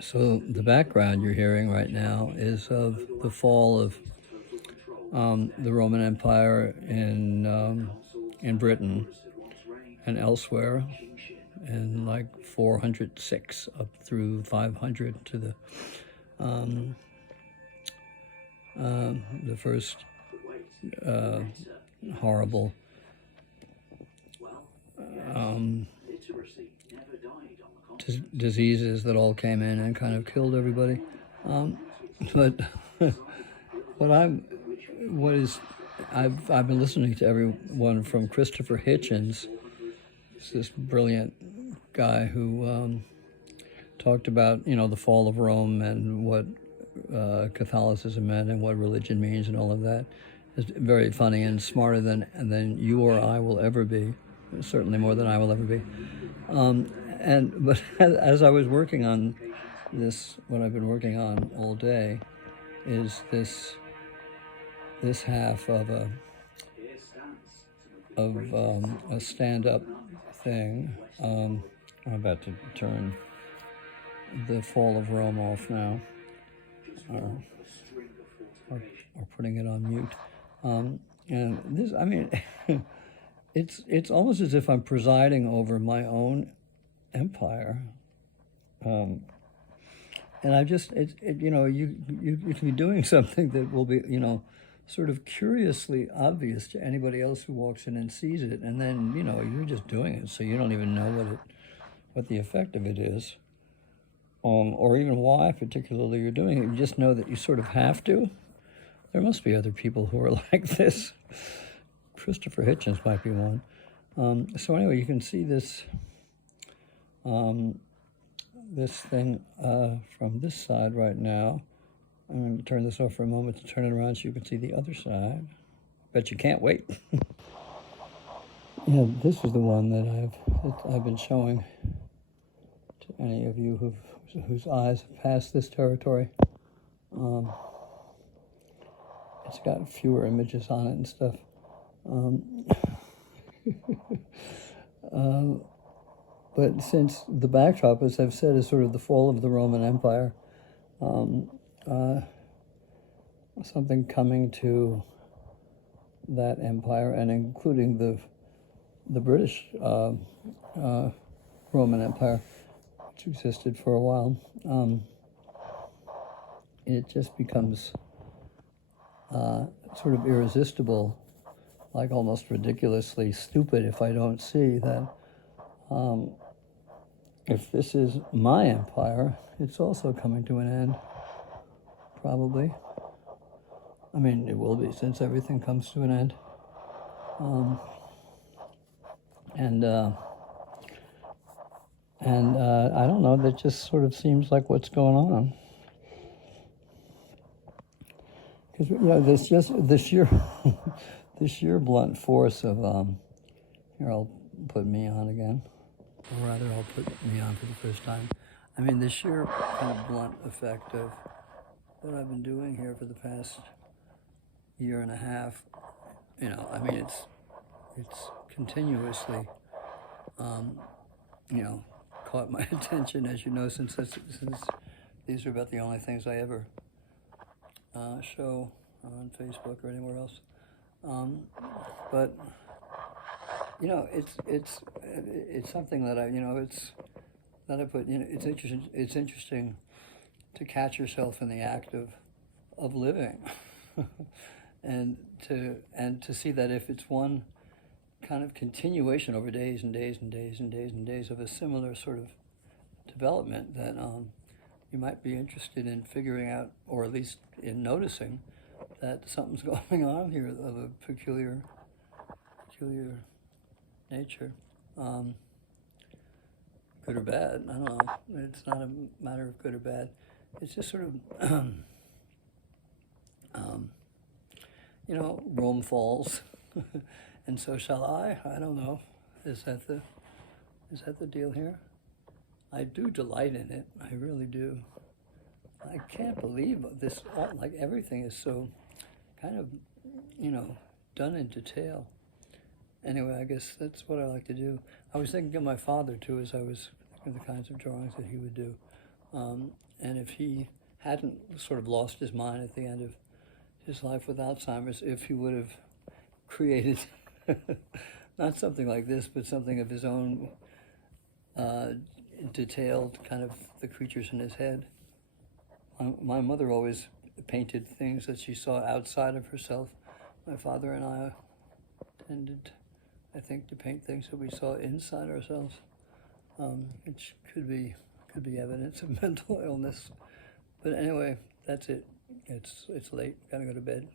So the background you're hearing right now is of the fall of the Roman Empire in Britain and elsewhere, in like 406 up through 500 to the first horrible diseases that all came in and kind of killed everybody. But I've been listening to everyone from Christopher Hitchens, this brilliant guy who talked about the fall of Rome and what Catholicism meant and what religion means and all of that. It's very funny and smarter than you or I will ever be, certainly more than I will ever be. But as I was working on this, what I've been working on all day is this half of a stand-up thing. I'm about to turn the fall of Rome off now, or putting it on mute. And this, I mean, it's almost as if I'm presiding over my own empire. And I just, you can be doing something that will be, sort of curiously obvious to anybody else who walks in and sees it, and then, you're just doing it, so you don't even know what the effect of it is, or even why particularly you're doing it. You just know that you sort of have to. There must be other people who are like this. Christopher Hitchens might be one. So anyway, you can see this this thing from this side right now. I'm going to turn this off for a moment to turn it around so you can see the other side. Bet you can't wait. Yeah, this is the one that I've been showing to any of you whose eyes have passed this territory. It's got fewer images on it and stuff. But since the backdrop, as I've said, is sort of the fall of the Roman Empire, something coming to that empire, and including the British Roman Empire, which existed for a while, it just becomes sort of irresistible, like almost ridiculously stupid if I don't see that if this is my empire, it's also coming to an end, probably. I mean, it will be, since everything comes to an end. I don't know, that just sort of seems like what's going on. Because this sheer the sheer blunt force of here, I'll put me on again, or rather I'll put me on for the first time. I mean, the sheer kind of blunt effect of what I've been doing here for the past year and a half, I mean, it's continuously caught my attention, as you know, since these are about the only things I ever show on Facebook or anywhere else. But it's something that it's interesting to catch yourself in the act of living, and to see that if it's one kind of continuation over days and days and days and days and days of a similar sort of development, that you might be interested in figuring out, or at least in noticing, that something's going on here of a peculiar nature, good or bad. I don't know. It's not a matter of good or bad. It's just sort of, Rome falls, and so shall I. I don't know. Is that the deal here? I do delight in it. I really do. I can't believe this. Like, everything is so kind of, done in detail. Anyway, I guess that's what I like to do. I was thinking of my father too, as I was thinking of the kinds of drawings that he would do. And if he hadn't sort of lost his mind at the end of his life with Alzheimer's, if he would have created not something like this, but something of his own, detailed kind of the creatures in his head. My mother always painted things that she saw outside of herself. My father and I tended, I think, to paint things that we saw inside ourselves, which could be evidence of mental illness. But anyway, that's it. It's late. Gotta go to bed.